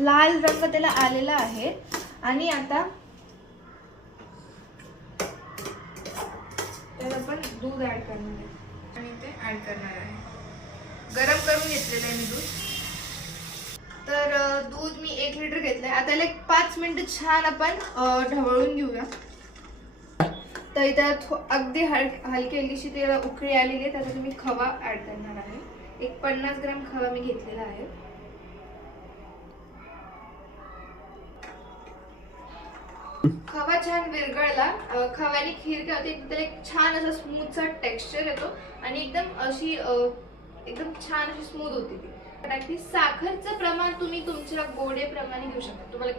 लाल रंग त्याला आलेला आहे. आणि आता त्यात आपण दूध ऍड करणार आहे आणि ते ऍड करणार आहे. गरम करून घेतलेलं आहे मी दूध. तर दूध मी 1 लिटर घेतलंय. आता याला 5 मिनिटं छान आपण ढवळून घेऊया. तर इथं अगदी हलकी हलकीशी त्याला उकळी आलेली आहे. त्याच्यात मी खवा ऍड करणार आहे. एक 50 ग्रॅम खवा मी घेतलेला आहे. खवा छान विरघळला. खव्याने खीर काय होते, त्याला एक छान असा स्मूथचा टेक्स्चर येतो आणि एकदम अशी एकदम छान अशी स्मूथ होती ती. टाकली. साखरचं प्रमाण तुम्ही तुमच्या गोडेप्रमाणे घेऊ शकता. तुम्हाला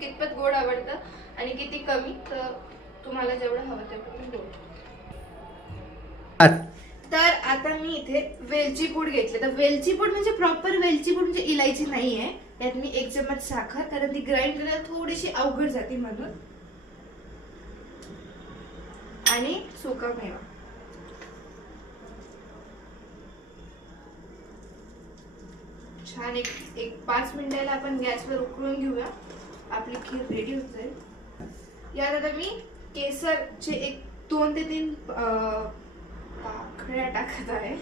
कितपत गोड आवडतं आणि किती कमी, तर तुम्हाला जेवढं हवं तेवढं गोड. तर आता मी इथे वेलची पूड घेतली. तर वेलची पूड म्हणजे प्रॉपर वेलची पूड म्हणजे इलायची नाहीये. यात मी 1 चम्मच साखर, कारण ती ग्राइंड करायला थोडीशी अवघड जाते म्हणून, आणि सुका मेवा. छान एक 5 मिनिटाला आपण गॅसवर उकळून घेऊया. आपली खीर रेडी होत जाईल. यात आता मी केसरचे 2 ते 3 पाकळ्या टाकत आहे.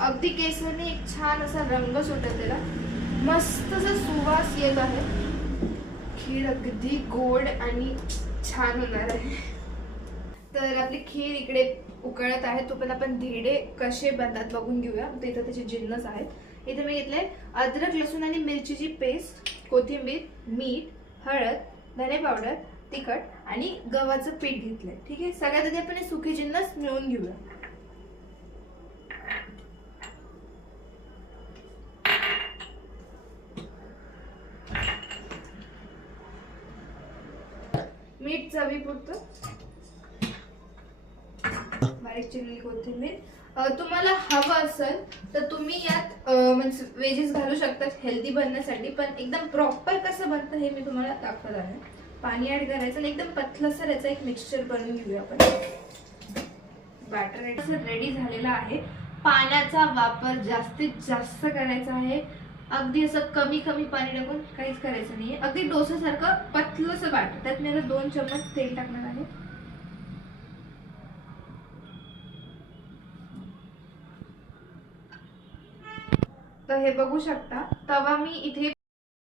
अगदी केसरने एक छान असा रंग सुटत त्याला. मस्त असा सुवास येत आहे. खीर अगदी गोड आणि छान होणार आहे. तर आपली खीर इकडे उकळत आहे. तो पण आपण धिडे कसे बनतात बघून घेऊया. तर इथं त्याचे जिन्नस आहेत. इथे मी घेतले अद्रक, लसूण आणि मिरचीची पेस्ट, कोथिंबीर, मीठ, हळद, धने पावडर, तिखट आणि गव्हाचं पीठ घेतलंय. ठीक आहे. सगळ्यात आधी आपण हे सुके जिन्नस मिळून घेऊया. मीठ चवीपुरतं, बारीक चिरलेली कोथिंबीर. तुम्हाला हवं असेल तर तुम्ही यात म्हणजे व्हेजेस घालू शकता हेल्दी बनण्यासाठी. पण एकदम प्रॉपर कसं बनतं हे मी तुम्हाला दाखवत आहे. पाणी ऍड करायचं आणि एकदम पतलंसर याचं एक मिक्सचर बनवून घेऊया आपण. बॅटर रेडी झालेला आहे. पाण्याचा वापर जास्तीत जास्त करायचा आहे. अगदी असं कमी पाणी टाकून काहीच करायचं नाहीये. अगदी डोसासारखं पतलंसं बॅटर. त्यात मी आता 2 चम्मच तेल टाकणार आहे. तर हे बघू शकता, तवा मी इथे